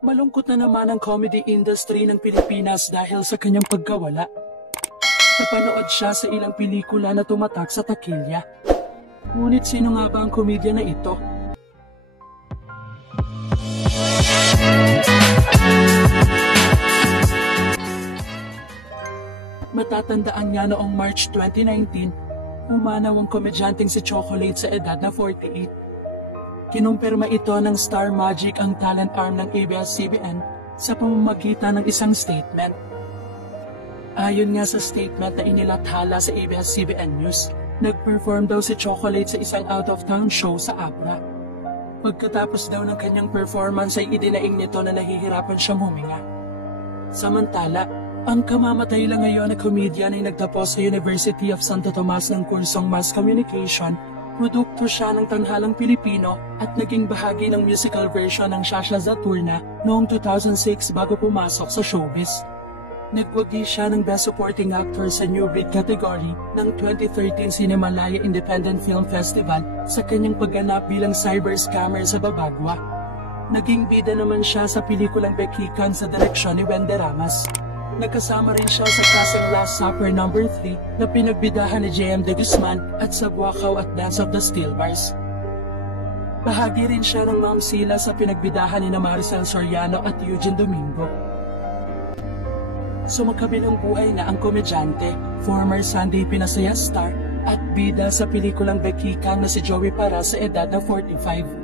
Malungkot na naman ang comedy industry ng Pilipinas dahil sa kanyang pagkawala. Napanood siya sa ilang pelikula na tumatak sa takilya. Ngunit sino nga ba ang komedya na ito? Matatandaan niya noong March 2019, umanaw ang komedyanteng si Chocolate sa edad na 48. Kinumpirma ito ng Star Magic ang talent arm ng ABS-CBN sa pamamagitan ng isang statement. Ayon nga sa statement na inilathala sa ABS-CBN News, nag-perform daw si Chocolate sa isang out-of-town show sa Abra. Pagkatapos daw ng kanyang performance ay idinaing nito na nahihirapan siyang huminga. Samantala, ang kamamatay lang ngayon na comedian ay nagtapos sa University of Santo Tomas ng kursong Mass Communication. Produkto siya ng tanghalang Pilipino at naging bahagi ng musical version ng Shasha Zaturna noong 2006 bago pumasok sa showbiz. Nagwagi siya ng Best Supporting Actor sa New Breed category ng 2013 Cinemalaya Independent Film Festival sa kanyang pagganap bilang cyber scammer sa Babagwa. Naging bida naman siya sa pelikulang Bekikan sa direksyon ni Wende Ramas. Nagkasama rin siya sa kasing Last Supper No. 3 na pinagbidahan ni J.M. De Guzman at sa Buakaw at Dance of the Steel Bars. Bahagi rin siya ng Ma'am Sila sa pinagbidahan ni Maricel Soriano at Eugene Domingo. Sumakabilang buhay na ang komedyante, former Sunday Pinasaya star at bida sa pelikulang Bekikan na si Joey Para sa edad na 45.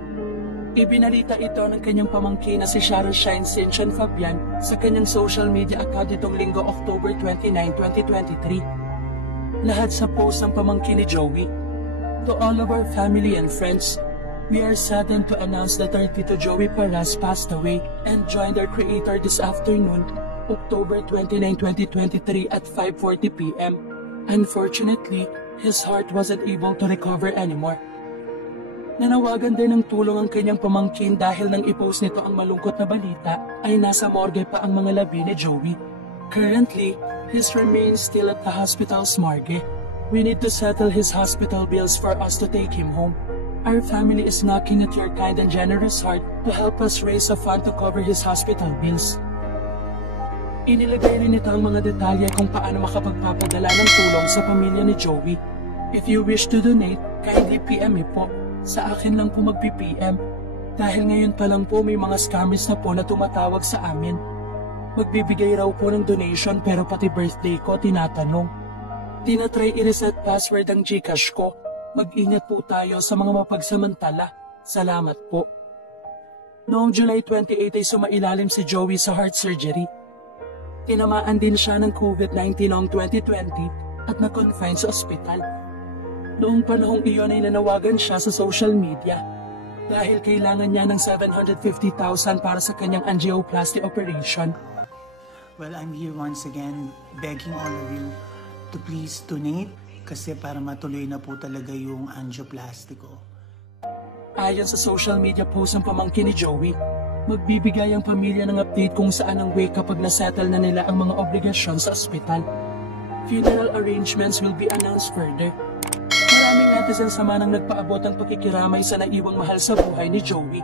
Ibinalita ito ng kanyang pamangkin na si Sharon Shine Sinchan Fabian sa kanyang social media account nitong Linggo, October 29, 2023. Lahat sa post ng pamangkin ni Joey. To all of our family and friends, we are saddened to announce that our Tito Joey Paras passed away and joined our creator this afternoon, October 29, 2023 at 5:40 p.m. Unfortunately, his heart wasn't able to recover anymore. Nanawagan din ng tulong ang kanyang pamangkin dahil nang i-post nito ang malungkot na balita ay nasa morgue pa ang mga labi ni Joey. Currently, his remains still at the hospital's morgue. We need to settle his hospital bills for us to take him home. Our family is knocking at your kind and generous heart to help us raise a fund to cover his hospital bills. Inilagay rin ito ang mga detalye kung paano makapagpapadala ng tulong sa pamilya ni Joey. If you wish to donate, kindly PM me po. Sa akin lang po mag-PM dahil ngayon pa lang po may mga scammers na po na tumatawag sa amin. Magbibigay raw po ng donation pero pati birthday ko tinatanong. Tinatry i-reset password ang Gcash ko. Mag-ingat po tayo sa mga mapagsamantala. Salamat po. Noong July 28 ay sumailalim si Joey sa heart surgery. Tinamaan din siya ng COVID-19 noong 2020 at na-confine sa ospital. Noong panahong iyon ay nanawagan siya sa social media dahil kailangan niya ng 750,000 para sa kanyang angioplasty operation. Well, I'm here once again begging all of you to please donate kasi para matuloy na po talaga yung angioplasty ko. Ayon sa social media post ng pamangkin ni Joey, magbibigay ang pamilya ng update kung saan ang way kapag nasettle na nila ang mga obligasyon sa ospital. Funeral arrangements will be announced further. Maraming netizens naman ang nagpaabot ng pakikiramay sa naiwang mahal sa buhay ni Joey.